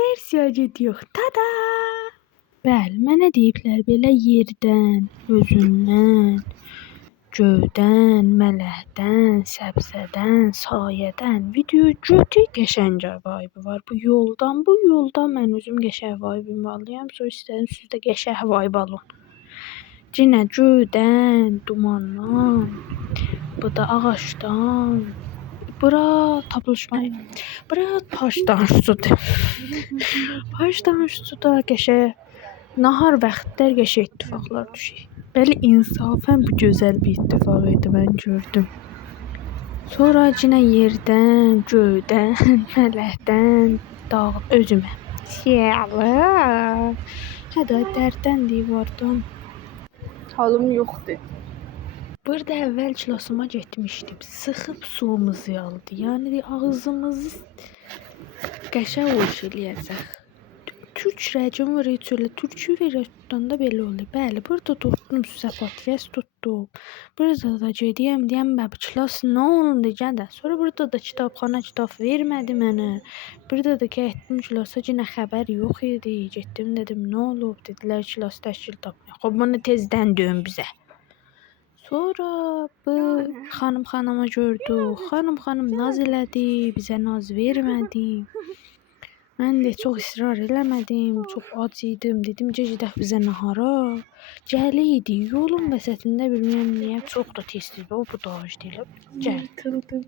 versiya gediyor. Tada! Bəli, mənə deyiblər belə yerdən, özündən, göydən, mələkdən, səbzədən, sayədən video götür qəşəng vibe var. Bu yoldan mən özüm qəşəng vibe alıram. Sonra istədim siz də qəşəng vibe alın. Yenə göydən, dumandan, bu da ağacdan. Bura tapılışmayın. Bura Paşdan sudur. Paşdan suda qəşəng nahar vaxtlar qəşəng ittifaqlar düşür. Bəli, insafən bu gözəl bir ittifaq idi, mən gördüm. Sonra yenə yerdən, göydən, mələkdən, dağ özümə. Siyahlar. Hədə dərddən divardan. Halım yoxdur. Burada əvvəl kilosuma getmişdim. Sıxıb suyumuzu aldı. Yəni ağzımızı qəşəng oş eləyəcək. Türk rəqəm var elə türkü verə tutanda belə olur. Bəli, burada tutdum səpatiyəs tutdum. Burada da gediyəm deyəm bu kilos nə oldu gədə. Sonra burada da kitabxana kitab vermədi mənə. Burada da getdim kilosa yenə xəbər yox idi. Getdim dedim nə olub? Dedilər kilos təşkil tapmıyor. Xoş bunu tezdən dön bizə. Sonra bu xanım gördük. Xanım naz elədi, bizə naz vermədi. Mən də çox israr eləmədim, çox ac idim. Dedim gedək bizə nahara. Gəli idi, yolun vəsətində bilmirəm niyə çox da tez-tez o bu da ac deyil. Gəldi.